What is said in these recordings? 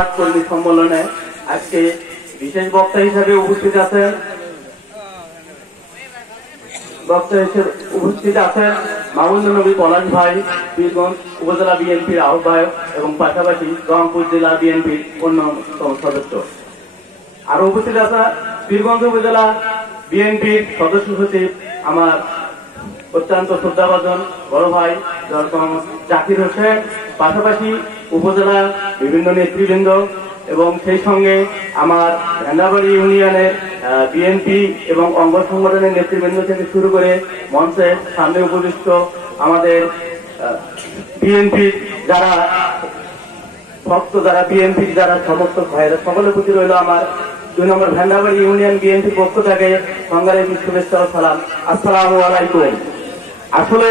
কর্মী সম্মেলনে আজকে বিশেষ বক্তা হিসেবে উপস্থিত আছেন মামুনুর নবী পলাশ ভাই, বীরগঞ্জ উপজেলা বিএনপির আহ্বায়ক এবং পাশাপাশি রংপুর জেলা বিএনপির অন্যতম সদস্য। আরো উপস্থিত আছে বীরগঞ্জ উপজেলা বিএনপির সদস্য সচিব আমার অত্যন্ত শ্রদ্ধাভাজন বড় ভাই জাকির হোসেন, পাশাপাশি উপজেলা বিভিন্ন নেতৃবৃন্দ এবং সেই সঙ্গে আমার ভেন্দাবাড়ি ইউনিয়নের বিএনপি এবং অঙ্গ সংগঠনের নেতৃবৃন্দ থেকে শুরু করে মঞ্চের সামনে উপবিষ্ট আমাদের বিএনপির যারা ভক্ত, যারা বিএনপির যারা সমস্ত ভাইয়েরা, সকলের প্রতি রইল আমার 2 নম্বর ভেন্দাবাড়ি ইউনিয়ন বিএনপির পক্ষ থেকে সংগ্রামী শুভেচ্ছা ও সালাম। আসসালামু আলাইকুম। আসলে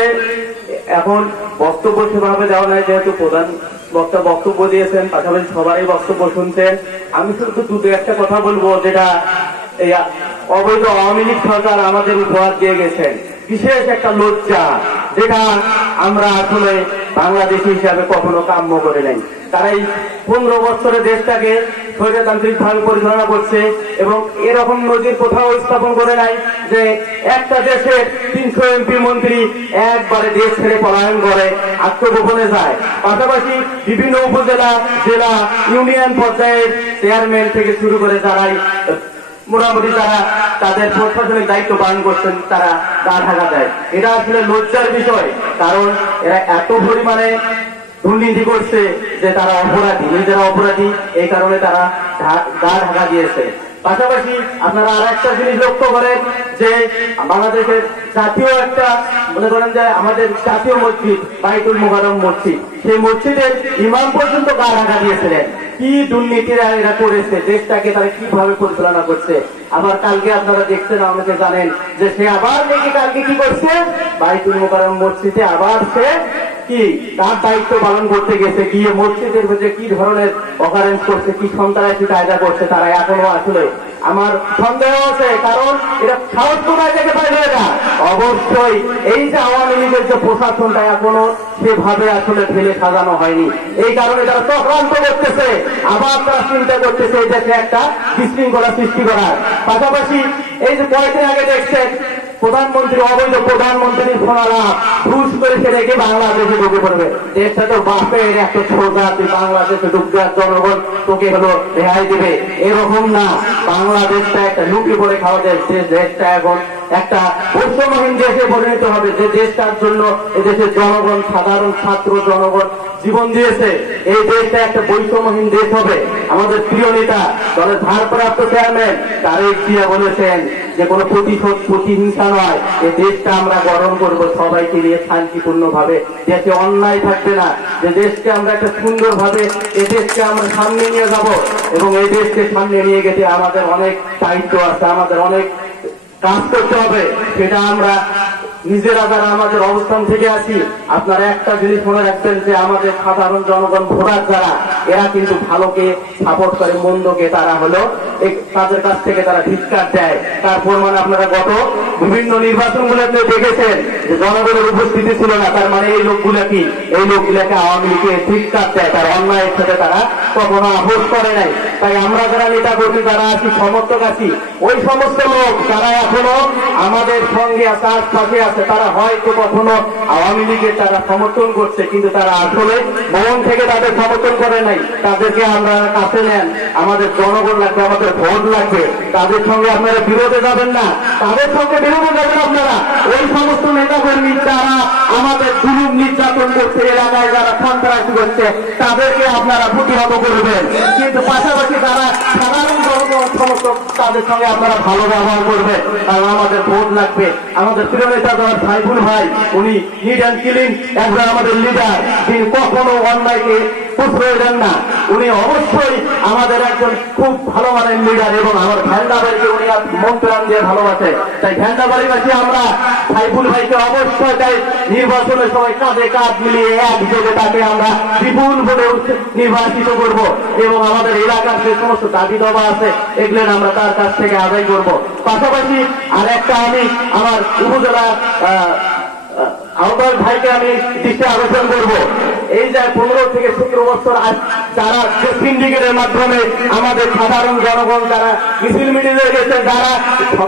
এখন বক্তব্য সেভাবে দেওয়া নাই, যেহেতু প্রধান বক্তা বক্তব্য দিয়েছেন, পাশাপাশি সবারই বক্তব্য শুনছেন। আমি শুধু দুটো একটা কথা বলবো, যেটা এই অবৈধ আওয়ামী লীগ সরকার আমাদের উপহার দিয়ে গেছেন, বিশেষ একটা লজ্জা, যেটা আমরা আসলে বাংলাদেশি হিসাবে কখনো কাম্য করে নাই। তারা এই 15 বছরে দেশটাকে স্বৈরতান্ত্রিক ভাবে পরিচালনা করছে এবং এরকম নজির কোথাও স্থাপন করে নাই যে একটা দেশের 300 এমপি মন্ত্রী একবারে দেশ ছেড়ে পলায়ন করে আত্মগোপনে যায়। পাশাপাশি বিভিন্ন উপজেলা, জেলা, ইউনিয়ন পর্যায়ের চেয়ারম্যান থেকে শুরু করে যারাই মোটামুটি তারা তাদের প্রশাসনিক দায়িত্ব পালন করছেন, তারা গা ঢাকা দেয়। এটা আসলে লজ্জার বিষয়, কারণ এরা এত পরিমাণে দুর্নীতি করছে যে তারা অপরাধী, নিজেরা অপরাধী, এই কারণে তারা গা ঢাকা দিয়েছে। পাশাপাশি আপনারা আর একটা জিনিস লক্ষ্য করেন যে বাংলাদেশের জাতীয় একটা, মনে করেন যে আমাদের জাতীয় মসজিদ বাইতুল মুকাররম মসজিদ, সেই মসজিদের ইমাম পর্যন্ত গা ঢাকা দিয়েছিলেন। কি দুর্নীতিরা এরা করেছে, দেশটাকে তারা কিভাবে পরিচালনা করছে। আবার কালকে আপনারা দেখছেন, আমাকে জানেন যে সে আবার নাকি কালকে কি করছে, বাইতুল মুকাররম মসজিদে আবার সে কি তার দায়িত্ব পালন করতে গেছে, গিয়ে মসজিদের মধ্যে কি ধরনের অকারেন্স করছে, কি সন্ত্রাসী কায়দা করছে, তারা এখনো আসলে আমার সন্দেহ আছে। কারণ এটা সাহস কোথায় থেকে পাইল? এটা অবশ্যই এই যে আওয়ামী লীগের যে প্রশাসনটা এখনো সেভাবে আসলে ফেলে সাজানো হয়নি, এই কারণে তারা চক্রান্ত করতেছে। আবার তারা চিন্তা করতেছে এই দেশে একটা বিশৃঙ্খলা সৃষ্টি করার। পাশাপাশি এই যে কয়েকদিন আগে দেখছেন প্রধানমন্ত্রী, অবৈধ প্রধানমন্ত্রীর ফোনালাপ ঘুষ করে সে রেখে বাংলাদেশে ঢুকে পড়বে। দেশটা তো বাপের এত সোজা, তুই বাংলাদেশে ঢুকবে আর জনগণ তোকে হলো রেহাই দিবে, এরকম না। বাংলাদেশটা একটা লুটি পড়ে খাওয়া দেশ, দেশটা এখন একটা বৈষম্যহীন দেশে পরিণত হবে, যে দেশটার জন্য এদেশের জনগণ, সাধারণ ছাত্র জনগণ জীবন দিয়েছে। এই দেশটা একটা বৈষম্যহীন দেশ হবে। আমাদের প্রিয় নেতা, দলের ভারপ্রাপ্ত চেয়ারম্যান তারেক জিয়া বলেছেন যে কোনো প্রতিশোধ, প্রতিহিংসা নয়, এই দেশটা আমরা গঠন করব সবাইকে নিয়ে শান্তিপূর্ণ ভাবে। দেশে অন্যায় থাকবে না, যে দেশকে আমরা একটা সুন্দর ভাবে এই দেশকে আমরা সামনে নিয়ে যাব। এবং এই দেশকে সামনে নিয়ে গেছে আমাদের অনেক দায়িত্ব আছে, আমাদের অনেক কাজ করতে হবে। সেটা আমরা নিজেরা যারা আমাদের অবস্থান থেকে আছি, আপনারা একটা জিনিস মনে রাখবেন যে আমাদের সাধারণ জনগণ, ভোটার যারা, এরা কিন্তু ভালোকে সাপোর্ট করে, মন্দকে তারা হলো তাদের কাছ থেকে তারা ধিক্কার দেয়। তার প্রমাণ আপনারা গত বিভিন্ন নির্বাচনগুলো আপনি দেখেছেন যে জনগণের উপস্থিতি ছিল না। তার মানে এই লোকগুলা কি, এই লোকগুলাকে আওয়ামী লীগের ধিক্কার দেয়, তার অন্যায়ের সাথে তারা কখনো আপোষ করে নাই। তাই আমরা যারা নেতা কর্মী, যারা আছি, সমর্থক আছি, ওই সমস্ত লোক যারা এখনো আমাদের সঙ্গে আছে, আশপাশে আছে, তারা হয়তো কখনো আওয়ামী লীগের তারা সমর্থন করছে, কিন্তু তারা আসলে মন থেকে তাদের সমর্থন করে নাই। তাদেরকে আমরা কাছে নেন, আমাদের জনগণ লাগবে, আমাদের ভোট লাগবে। তাদের সঙ্গে আপনারা বিরোধে যাবেন না, তাদের সঙ্গে বিরোধে যাবেন আপনারা। ওই সমস্ত নেতা কর্মী যারা আমাদের জুলুম নির্যাতন করছে, এলাকায় যারা সন্ত্রাসী করছে, তাদেরকে আপনারা প্রতিহত করবেন। কিন্তু পাশাপাশি যারা সাধারণ জনগণ সমর্থক, তাদের সঙ্গে আপনারা ভালো ব্যবহার করবেন, কারণ আমাদের ভোট লাগবে। আমাদের প্রিয় নেতা যারা সাইফুল ভাই, উনি নিট অ্যান্ড ক্লিন একজন আমাদের লিডার, তিনি কখনো অন্যায়কে প্রশ্রয় দেন না। উনি অবশ্যই আমাদের একজন খুব ভালো মানের লিডার এবং আমার ভ্যান্ডাবাড়িকে উনি মন প্রাণ দিয়ে ভালোবাসে। তাই ভ্যান্ডাবাড়িবাসী আমরা সাইফুল ভাইকে অবশ্যই তাই নির্বাচনের সময় কাঁধে কাঁধ মিলিয়ে একযোগে তাকে আমরা বিপুল ভোটে নির্বাচিত করব এবং আমাদের এলাকার যে সমস্ত দাবি দাবা আছে, এগুলো আমরা তার কাছ থেকে আদায় করব। পাশাপাশি আর একটা আমি আমার উপজেলা আহ্বায়ক ভাইকে আমি দৃষ্টি আকর্ষণ করবো। এই যে 15 থেকে 17 বছর যারা সিন্ডিকেটের মাধ্যমে আমাদের সাধারণ জনগণ যারা মিছিল মিটিংয়ে গেছে, যারা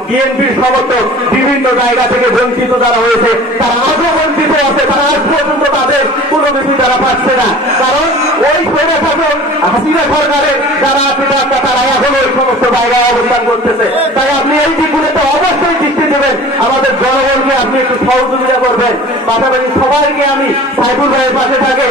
বিএনপির সমর্থক বিভিন্ন জায়গা থেকে বঞ্চিত যারা হয়েছে, তারা আজও বঞ্চিত আছে, তারা আজ পর্যন্ত তাদের কোনো কিছু তারা পাচ্ছে না। কারণ ওই স্বৈরশাসক হাসিনা সরকারের যারা পিতা তারা এখন ওই সমস্ত জায়গায় অবস্থান করতেছে। তাই আপনি এই দিকগুলোতে অবশ্যই দৃষ্টি দেবেন, আমাদের জনগণকে আপনি একটু সহযোগিতা করবেন। পাশাপাশি সবাইকে আমি সাইফুল ভাইয়ের পাশে থাকে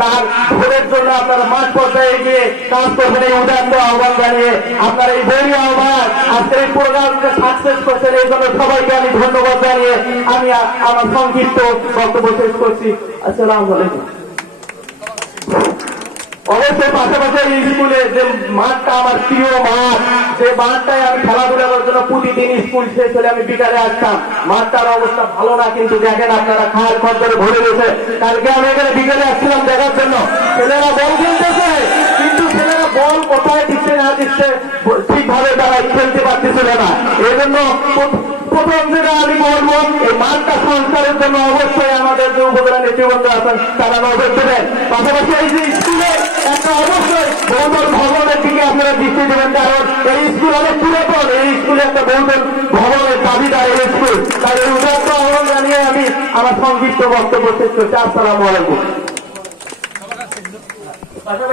তার ভোটের জন্য আপনারা মাঠ পর্যায়ে গিয়ে কাজ করবেন, এই উদাত্ত আহ্বান জানিয়ে আপনার এই বৈরী আহ্বান আজকের এই প্রোগ্রামকে সাকসেস করছেন, এই জন্য সবাইকে আমি ধন্যবাদ জানিয়ে আমি আমার সংক্ষিপ্ত বক্তব্য শেষ করছি। আসসালামু আলাইকুম। অবশ্যই পাশাপাশি এই স্কুলে যে মাঠটা আমার প্রিয় মাঠ, যে মাঠটায় আমি খেলাধুলা করার জন্য প্রতিদিন স্কুল শেষ হলে আমি বিকালে আসতাম। মাঠটার অবস্থা ভালো না, কিন্তু দেখেন আপনারা খাল খদ্দরে ভরে গেছে। কালকে আমি এখানে বিকালে আসছিলাম দেখার জন্য, ছেলেরা বল খেলতেছে, কিন্তু ছেলেরা বল কোথায় দিচ্ছে না দিচ্ছে ঠিকভাবে তারা খেলতে পারতেছিল না। এই জন্য প্রথম যেটা আমি বলবো, এই মাঠটা সংস্কারের জন্য অবশ্যই আমাদের যে উপজেলা নেতৃবৃন্দ আছেন তারা নজর দেবেন। পাশাপাশি এই যে স্কুলে একটা অবশ্যই বহুতল ভবনের দিকে আপনারা দৃষ্টি দেবেন, কারণ এই স্কুল অনেক পুরাতন, এই স্কুলে একটা বহুতল ভবনের দাবিদার এই স্কুল। তাই এই উদাত্ত আহ্বান জানিয়ে আমি আমার সংক্ষিপ্ত বক্তব্য শেষ করছি। আসসালামু আলাইকুম।